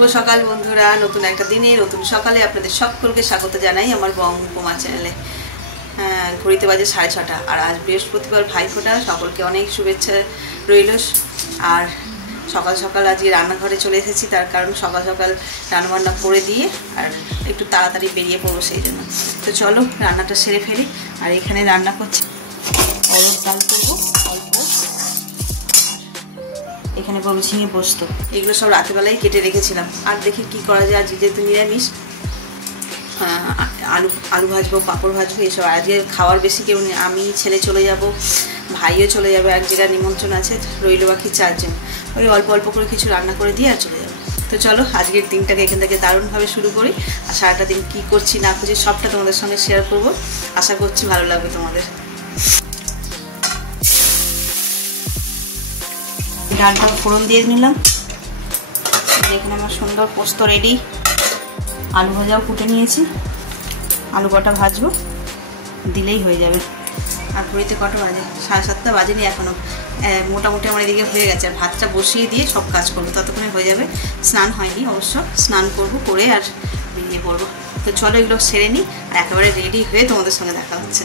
শুভ সকাল বন্ধুরা, নতুন একটা দিনে নতুন সকালে আপনাদের সকলকে স্বাগত জানাই আমার বং উপমা চ্যানেলে। ঘড়িতে বাজে 6:30 আর আজ বৃহস্পতিবার, ভাইফোঁটা। সকলকে অনেক শুভেচ্ছা রইল। আর সকাল সকাল আজকে রান্নাঘরে চলে এসেছি, তার কারণ সকাল সকাল রান্নাবান্না করে দিয়ে আর একটু তাড়াতাড়ি বেরিয়ে পড়বো, সেই জন্য। তো চলো রান্নাটা সেরে ফেলি। আর এখানে রান্না করছি অরহর ডাল করবো অল্প, এখানে করবো ঝিঙে পোস্ত। এগুলো সব রাতেবেলায় কেটে রেখেছিলাম। আর দেখি কি করা যায়, আজ যেহেতু নিরামিষ, আলু ভাজবো, পাঁপড় ভাজবো, এসব। আজকে খাওয়ার বেশি কেউ নেই, আমি ছেলে চলে যাব, ভাইও চলে যাবে, এক জায়গায় নিমন্ত্রণ আছে, রইল বাকি 4 জন। ওই অল্প অল্প করে কিছু রান্না করে দিয়ে আর চলে যাবো। তো চলো আজকের দিনটাকে এখান থেকে দারুণভাবে শুরু করি। আর সারাটা দিন কী করছি না করছি সবটা তোমাদের সঙ্গে শেয়ার করব। আশা করছি ভালো লাগবে তোমাদের। ডালটা ফোড়ন দিয়ে নিলাম। এখানে আমার সুন্দর পোস্ত রেডি। আলু ভাজাও কুটে নিয়েছি, আলু কটা ভাজবো, দিলেই হয়ে যাবে। আর ঘড়িতে কটা বাজে? 7:30 বাজেনি এখনও। মোটামুটি আমার এদিকে হয়ে গেছে। আর ভাতটা বসিয়ে দিয়ে সব কাজ করবো, ততক্ষণে হয়ে যাবে। স্নান হয়নি অবশ্য, স্নান করবো, করে আর বেরিয়ে পড়বো। তো চলো এগুলো সেরে নিই, আর একেবারে রেডি হয়ে তোমাদের সঙ্গে দেখা হচ্ছে।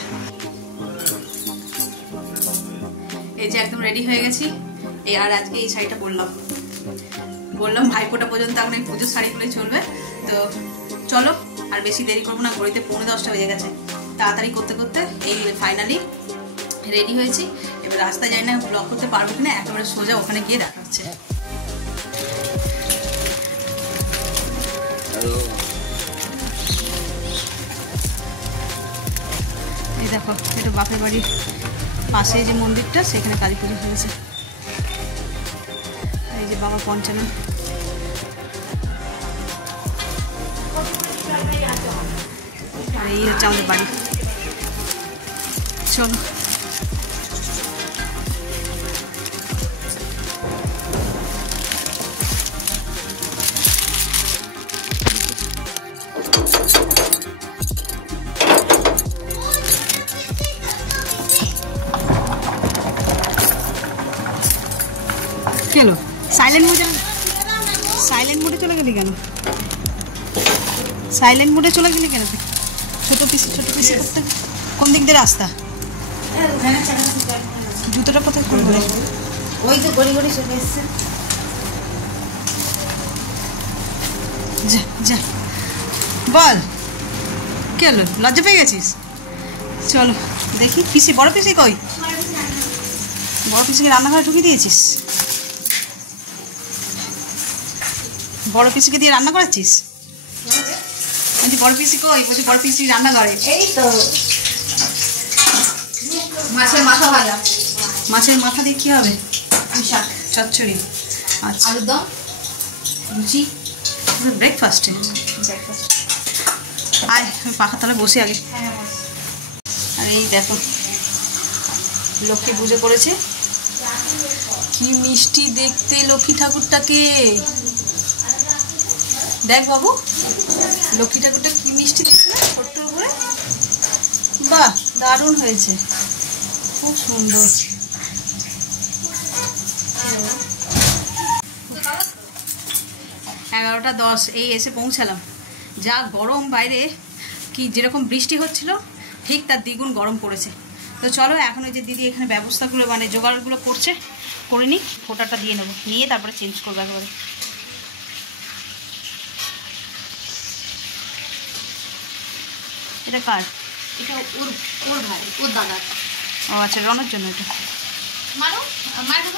এই যে একদম রেডি হয়ে গেছি। আর আজকে এই শাড়িটা বললাম ভাইফোঁটা পর্যন্ত এখন এই পুজোর শাড়িগুলোই চলবে। তো চলো আর বেশি দেরি করবো না, ঘড়িতে 10:45 বেজে গেছে। তাড়াতাড়ি করতে করতে এই ফাইনালি রেডি হয়েছি। এবার রাস্তায় যাই না, ব্লক করতে পারবো কিনা, একেবারে সোজা ওখানে গিয়ে দেখা হচ্ছে। এই দেখো, এটা বাপের বাড়ির পাশে যে মন্দিরটা, সেখানে কালী পুজো হয়েছে। এই যে বাবা পঞ্চানন। আর এই হচ্ছে আমাদের বাড়ি। চলো কেন সাইলেন্ট মোডে চলে গেলি কেন? সাইলেন্ট মোডে চলে গেলি কেন? ছোট পিসি করতে কোন দিক দিয়ে রাস্তা? জুতোটা কোথায় খুলবো? ওই তো গড়ি গড়ি চলে এসছে। যা বল, কি হলো? লজ্জা পেয়ে গেছিস? চলো দেখি পিসি, বড় পিসি কই? বড় পিসিকে রান্নাঘরে ঢুকিয়ে দিয়েছিস? বড় পিসিকে দিয়ে রান্না করাচ্ছিস? বড় পিসি কই? বলছি বড় পিসি রান্না করে। এই তো মাছের মাথা ভাজা। মাছের মাথা দিয়ে কি হবে? শাক, চচ্চড়ি, আচ্ছা, আলুর দম, লুচি, ব্রেকফাস্টে। আয় পাখা তলায় বসে আগে। আর এই দেখো লক্ষ্মী পুজো করেছে, কি মিষ্টি দেখতে লক্ষ্মী ঠাকুরটাকে। দেখ বাবু, লক্ষ্মী ঠাকুরটা কি মিষ্টি দেখতে না, ছোট্ট উপরে। বাহ, দারুণ হয়েছে, খুব সুন্দর। 11:10 এই এসে পৌঁছালাম। যা গরম বাইরে, কি যেরকম বৃষ্টি হচ্ছিল ঠিক তার দ্বিগুণ গরম পড়েছে। তো চলো এখন ওই যে দিদি এখানে ব্যবস্থাগুলো মানে জোগাড়গুলো করে নিই, ফোঁটাটা দিয়ে নেবো, নিয়ে তারপরে চেঞ্জ করবো একেবারে। এটা কার? এটা ওর ভাই, ওর দাদা। ও আচ্ছা, রনের জন্য এটা।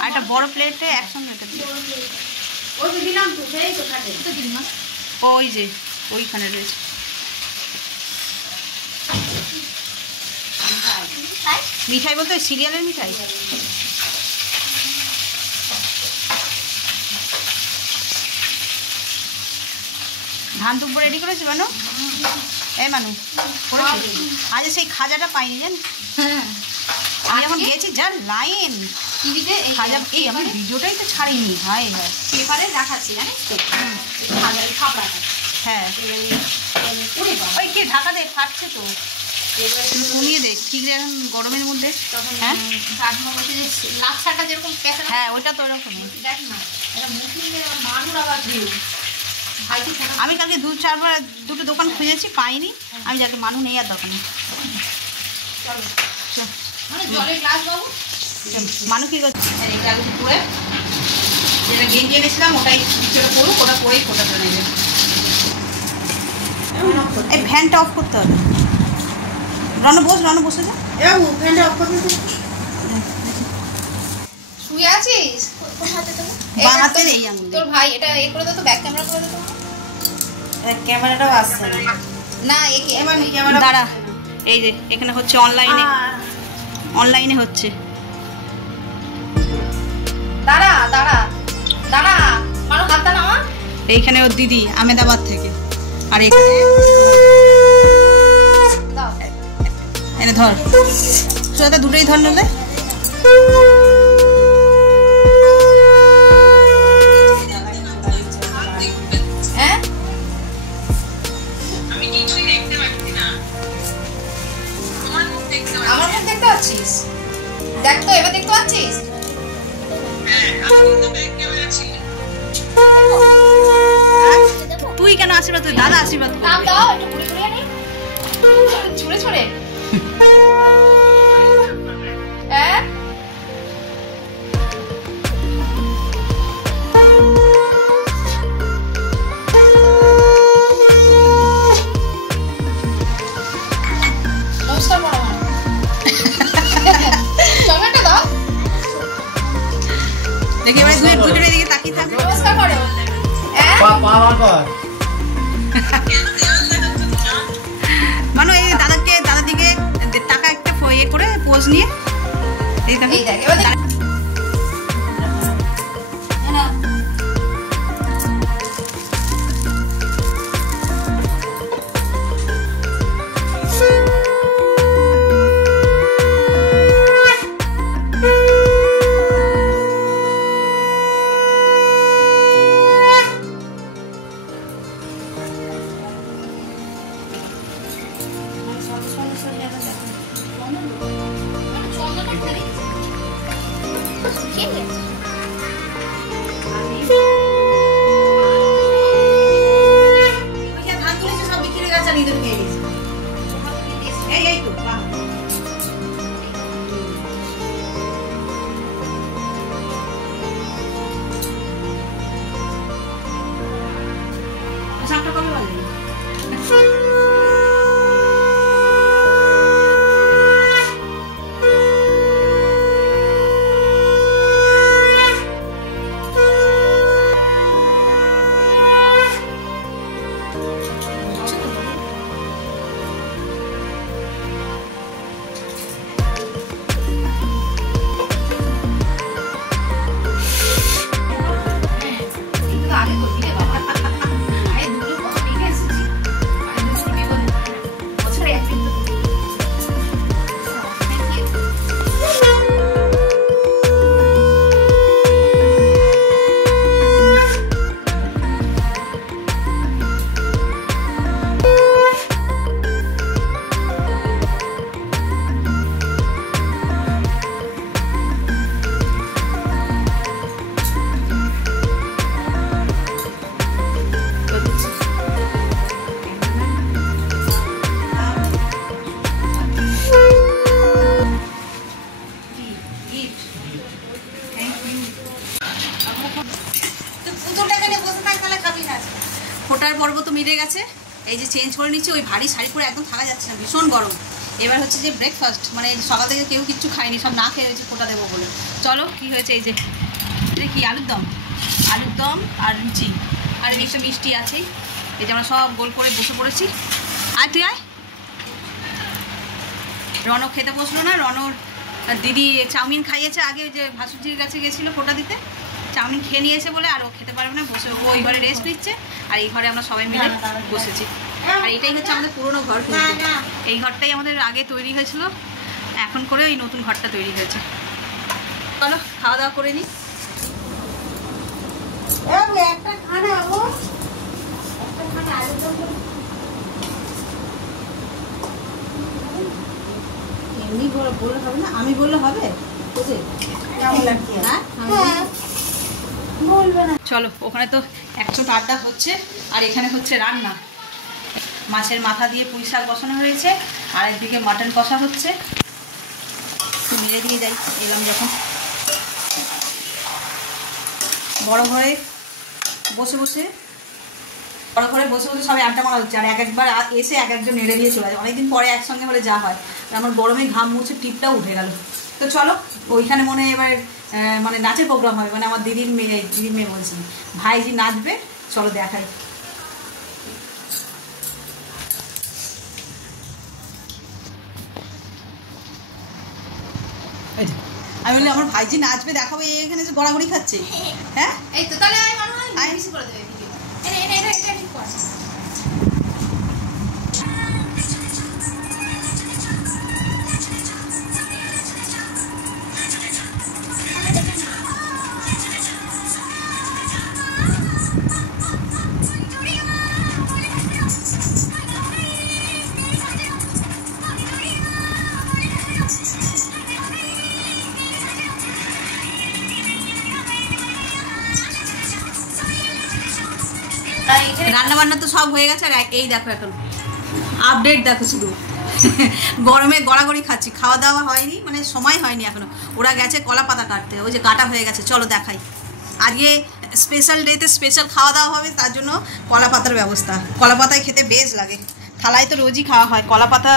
একটা বড় প্লেটে একসঙ্গে এটা ওই যে ওইখানে রয়েছে। মিঠাই বলতে সিরিয়ালের মিঠাই। ধান তুব্বো রেডি করেছে মানু? মানু আজ সেই খাজাটা পাইনি জানি। আমি যখন গেছি যা লাইন টিভিতে, খাজা এই আমার ভিডিওটাই তো ছাড়িনি। হাই হ্যাঁ, পেপারে দেখাচ্ছি জানিস তো। হ্যাঁ ওই কে ঢাকা দে, ফাটছে তো। কমিয়ে দেখ ঠিক এখন গরমের মধ্যে। হ্যাঁ লাচ্ছাটা যেরকম, হ্যাঁ ওইটা তো ওরকমই। দেখ না, এটা মুসলিমদের মানুষ আবার ভিউ। আমি কালকে 2-4 বার দুটো দোকান খুঁজেছি, পাইনি। আমি যাকে মানুষ নেই আর দোকানে। মানুষ কি করছে? যেটা গেঞ্জি এনেছিলাম ওটাই ছেড়ে পড়ুক, ওটা পরেই ফোটাটা নেবে। এই ফ্যানটা অফ করতে হবে। রানু বসে যা। ফ্যানটা অফ করতে শুয়ে আছিস? বাঁ হাতের এই আঙুল। তোর ভাই এটা এ করে দাও তো, ব্যাক ক্যামেরা করে দাও। ক্যামেরাটাও আসছে না, ক্যামেরা দাঁড়া। এই যে এখানে হচ্ছে অনলাইনে হচ্ছে। দাঁড়া মারো, হাতটা নামা। এইখানে ওর দিদি আহমেদাবাদ থেকে, আর এখানে এনে ধর সুজাতা, দুটোই ধর নিলে। হ্যাঁ আমার মুখ দেখতে পাচ্ছিস? দেখ তো, এবার দেখতে পাচ্ছিস? তুই কেন আশীর্বাদ? তুই দাদা আশীর্বাদ নাম দাও একটু, ঘুরে ঘুরে নি, ছুড়ে ছুড়ে। হ্যাঁ নমস্কার করো, টমেটো দাও দেখি। এবার দুজনের দিকে তাকিয়ে থাকবে। নমস্কার করো। মানে এই দাদার দিকে টাকা একটা ইয়ে করে পোজ নিয়ে এই দেখ। এবার ফোটার পর্ব তো মিটে গেছে। এই যে চেঞ্জ করে নিচ্ছি, ওই ভারী শাড়ি পরে একদম থাকা যাচ্ছে না, ভীষণ গরম। এবার হচ্ছে যে ব্রেকফাস্ট, মানে সকাল থেকে কেউ কিচ্ছু খায়নি, সব না খেয়ে হয়েছে ফোটা দেবো বলে। চলো কি হয়েছে, এই যে এটা কি আলুর দম আর লুচি, আর একটা মিষ্টি আছেই। এই যে আমরা সব গোল করে বসে পড়েছি। আয় তুই আয়। রনক খেতে বসলো না, রনর দিদি চাউমিন খাইয়েছে আগে, ওই যে ভাসুজির কাছে গেছিলো ফোটা দিতে, চাউমিন খেয়ে নিয়েছে বলে আর ও খেতে পারবে না, বসে ও ওই ঘরে রেস্ট নিচ্ছে, আর এই ঘরে আমরা সবাই মিলে বসেছি। আর এটাই হচ্ছে আমাদের পুরোনো ঘর, কিন্তু এই ঘরটাই আমাদের আগে তৈরি হয়েছিল, এখন করে ওই নতুন ঘরটা তৈরি হয়েছে। চলো খাওয়া দাওয়া করে নিই। এমনি বললে হবে না, আমি বললে হবে। চলো ওখানে তো একচোট আড্ডা হচ্ছে, আর এখানে হচ্ছে রান্না। মাছের মাথা দিয়ে পুঁই শাক বসানো হয়েছে, আর একদিকে মাটন কষা হচ্ছে। মিলে দিয়ে যাই এলাম যখন। বড় ঘরে বসে বসে সবাই আড্ডা মারা হচ্ছে, আর একবার এসে একজন নেড়ে দিয়ে চলে যায়। অনেকদিন পরে একসঙ্গে হলে যা হয়, আমার গরমে ঘাম মুছে টিপটাও উঠে গেল। তো চলো ওইখানে মনে হয় এবার মানে নাচের প্রোগ্রাম হবে, মানে আমার দিদির মেয়ে বলছি, ভাইজি নাচবে, চলো দেখাই। আমি বলি আমার ভাইজি নাচবে, দেখাবো, এখানে যে গড়াগড়ি খাচ্ছে। হ্যাঁ এই তো তাহলে আমি মনে হয় বেশি করে দেবে ভিডিও। এটা ঠিক কর। রান্না বান্না তো সব হয়ে গেছে, আর এই দেখো এখন আপডেট দেখো শুধু। গরমে গড়াগড়ি খাচ্ছি, খাওয়া দাওয়া হয়নি, মানে সময় হয়নি এখনো। ওরা গেছে কলা পাতা কাটতে, ওই যে কাটা হয়ে গেছে, চলো দেখাই। আজকে স্পেশাল ডেতে স্পেশাল খাওয়া দাওয়া হবে, তার জন্য কলা পাতার ব্যবস্থা। কলা পাতায় খেতে বেশ লাগে, থালায় তো রোজই খাওয়া হয়, কলা পাতা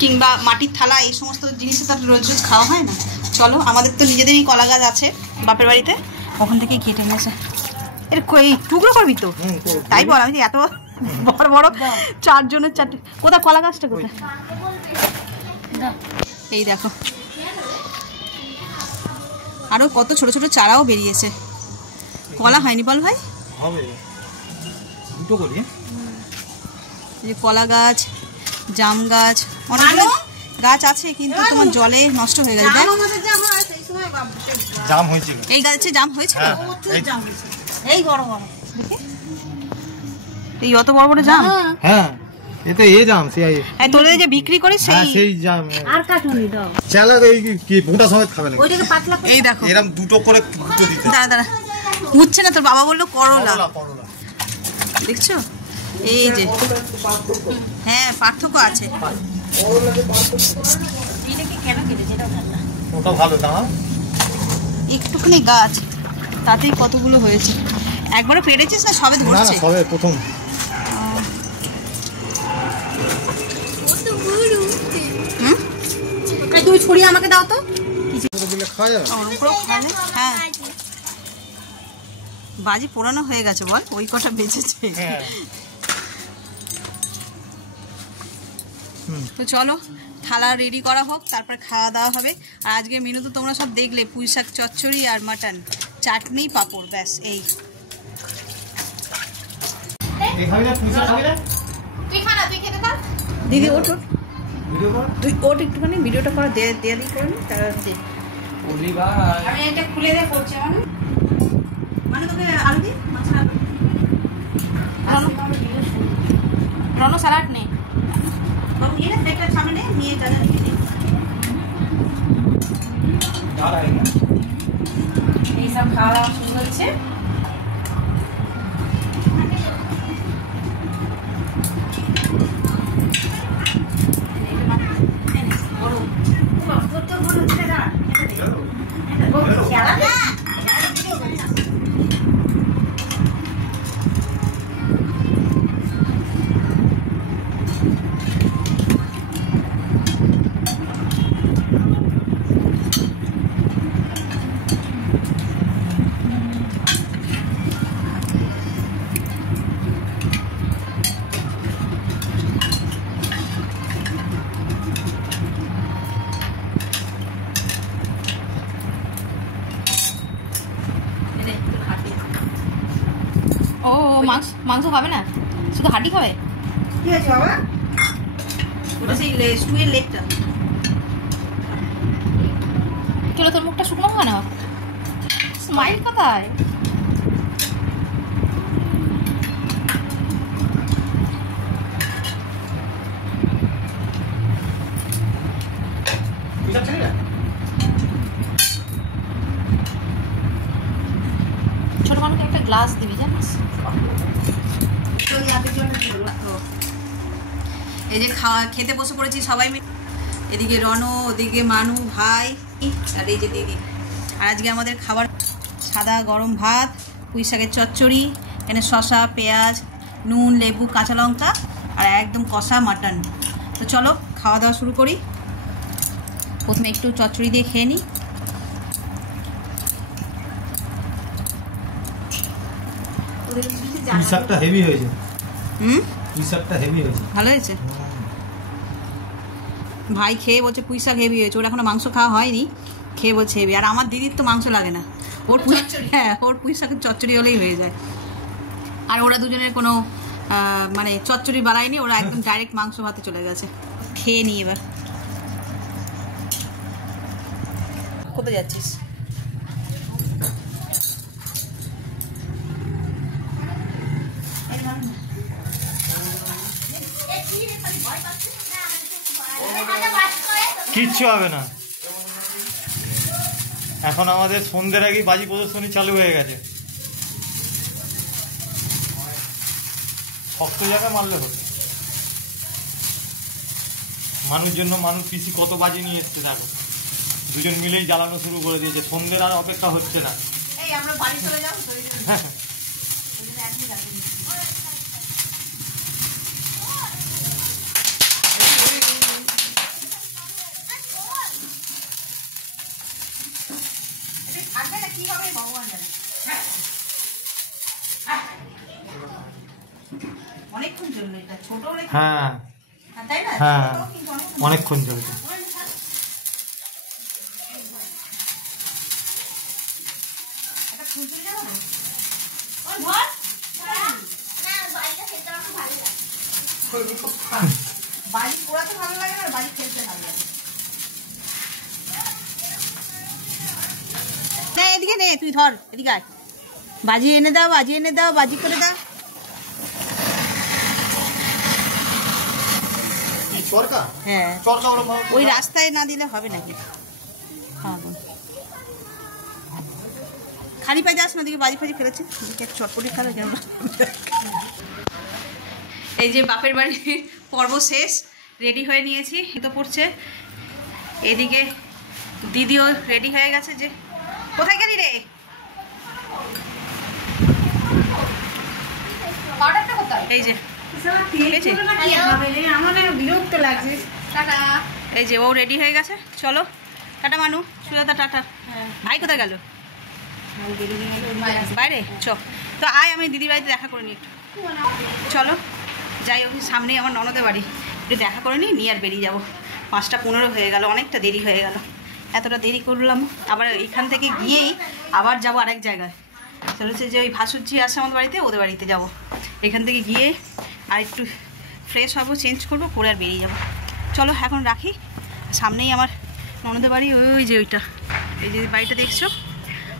কিংবা মাটির থালা এই সমস্ত জিনিস তো রোজ রোজ খাওয়া হয় না। চলো, আমাদের তো নিজেদেরই কলা গাছ আছে বাপের বাড়িতে, ওখান থেকেই কেটে নিয়েছে। এর এই টুকরো করবি তো, তাই বল। আমি এত বড় বড় 4 জনের 4টে। কোথায় কলা গাছটা, কোথায়? এই দেখো, আরো কত ছোট ছোট চারাও বেরিয়েছে। কলা হয়নি বল ভাই? হবে, দুটো করি। এই কলা গাছ, জাম গাছ, অনেকগুলো গাছ আছে, কিন্তু তোমার জলে নষ্ট হয়ে গেছে। জাম হয়েছিল, এই গাছে জাম হয়েছিল, এই বড় বড় এই অত বড় বড় জাম। হ্যাঁ এটা এই জাম সেই তোদের যে বিক্রি করে সেই জাম। আর কাটুনি দাও, চালা এই কি মোটা সমেত খাবে না। ওইটাকে পাতলা এই দেখো, এরকম দুটো করে দুটো দিতে। দাঁড়া দাঁড়া, উঠছে না, তোর বাবা বললো করলা, করলা দেখছো? এই যে হ্যাঁ, পার্থক্য আছে। ওটা ভালো দাম, একটুখানি গাছ, তাতেই কতগুলো হয়েছে। একবারে পেরেছিস না সবে না ধরছে? সবে প্রথম। তুমি ছড়িয়ে আমাকে দাও তো। খাওয়া যাবে। হ্যাঁ, বাজি পোড়ানো হয়ে গেছে বল, ওই কটা বেঁচেছে। তো চলো থালা রেডি করা হোক, তারপর খাওয়া দাওয়া হবে। আর আজকে মেনু তো তোমরা সব দেখলে, পুঁই শাক চচ্চড়ি আর মাটন, চাটনি, পাঁপড়, ব্যাস এই। তুই খা না, তুই খেতে থাক। দিদি ওঠ, তুই ওঠ একটুখানি, ভিডিওটা করা দেয়া দিয়ে করে নি, তার আমি এটা খুলে দিয়ে করছি। মানে তোকে আলু দিই, মাছের আলু, রনো স্যালাড নেই, নিয়ে না একটা সামনে নিয়ে দাদা দিয়ে দিই। এইসব খাওয়া দাওয়া শুরু হচ্ছে। ও মাংস খাবে না, শুধু হাঁটি খাবে। কি আছে বাবা? ওটা সেই শুয়ের লেগটা। চলো, তোর মুখটা শুকনো হয় না, স্মাইল কোথায়? ছোট মানুষকে একটা গ্লাস দিবি জানিস। এই যে খেতে বসে পড়েছি সবাই মিলে। এদিকে রণ, ওদিকে মানু ভাই, আর এই যে দিদি। আর আজকে আমাদের খাবার সাদা গরম ভাত, পুঁই শাকের চচ্চড়ি, এখানে শসা, পেঁয়াজ, নুন, লেবু, কাঁচা লঙ্কা, আর একদম কষা মাটন। তো চলো খাওয়া দাওয়া শুরু করি। প্রথমে একটু চচ্চড়ি দিয়ে খেয়ে নিই। পুঁই শাকটা হেভি হয়েছে। পুঁই শাকটা হেভি হয়েছে। ভালো হয়েছে। ভাই খেয়ে বলছে পুঁই শাক হেভি হয়েছে, ওর এখনো মাংস খাওয়া হয়নি, খেয়ে বলছে হেভি। আর আমার দিদির তো মাংস লাগে না, ওর হ্যাঁ ওর পুঁই শাকের চচ্চড়ি হলেই হয়ে যায়। আর ওরা দুজনের কোনো মানে চচ্চড়ি বানায়নি, ওরা একদম ডাইরেক্ট মাংস ভাতে চলে গেছে। খেয়ে নিই এবার। কোথায় যাচ্ছিস? কিচ্ছু হবে না, এখন আমাদের সন্ধ্যের আগেই বাজি প্রদর্শনী চালু হয়ে গেছে। শক্ত জায়গা মারলে হতো। মানুষ জন্য মানুষ পিসি কত বাজি নিয়ে এসছে দেখো, দুজন মিলেই জ্বালানো শুরু করে দিয়েছে। সন্ধ্যের আর অপেক্ষা হচ্ছে না। এই আমরা বাড়ি চলে যাবো তো অনেকক্ষণ চলবে এটা, ছোট হ্যাঁ তাই না? হ্যাঁ অনেকক্ষণ চলবে। বাড়ি পোড়াতে ভালো লাগে না, বাড়ি খেলতে ভালো লাগে। এদিকে নে, তুই ধর, এদিকে আয়। বাজি এনে দাও, বাজি এনে দাও, বাজি করে দাও। হ্যাঁ ওই রাস্তায় না দিলে হবে নাকি? খালি পায়ে যাস না, ওদিকে বাজি ফাজি ফেলেছে, চটপটি খাবে কেন? এই যে বাপের বাড়ির পর্ব শেষ, রেডি হয়ে নিয়েছি, তো পড়ছে। এদিকে দিদিও রেডি হয়ে গেছে। যে কোথায় গেলি রে? এই যে বিরক্ত লাগছে। এই যে ও রেডি হয়ে গেছে, চলো টাটা মানু। সুজাতা টাটা। ভাই কোথায় গেল? বাইরে চ। তো আয়, আমি দিদি বাড়িতে দেখা করে নিই একটু। চলো যাই, ওখানে সামনেই আমার ননদের বাড়ি, একটু দেখা করে নিয়ে আর বেরিয়ে যাবো। 5:15 হয়ে গেল, অনেকটা দেরি হয়ে গেল। এতটা দেরি করলাম, আবার এখান থেকে গিয়েই আবার যাবো আরেক জায়গায়। চলেছে যে ওই ভাসুরজি আসে আমাদের বাড়িতে, ওদের বাড়িতে যাব। এখান থেকে গিয়ে আর একটু ফ্রেশ হবো, চেঞ্জ করবো, করে আর বেরিয়ে যাবো। চলো এখন রাখি। সামনেই আমার ননদের বাড়ি, ওই যে ওইটা, এই যে বাড়িটা দেখছো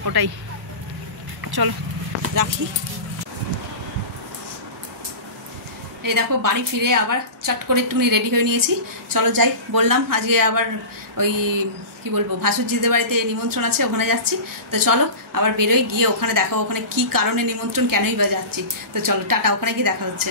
ওটাই। চলো রাখি। এই দেখো বাড়ি ফিরে আবার চট করে একটুখানি রেডি হয়ে নিয়েছি। চলো যাই, বললাম আজকে আবার ওই কি বলবো ভাসুরজিদের বাড়িতে নিমন্ত্রণ আছে, ওখানে যাচ্ছি। তো চলো আবার বেরোই, গিয়ে ওখানে দেখাবো ওখানে কি কারণে নিমন্ত্রণ, কেনই বা যাচ্ছি। তো চলো টাটা, ওখানে গিয়ে দেখা হচ্ছে।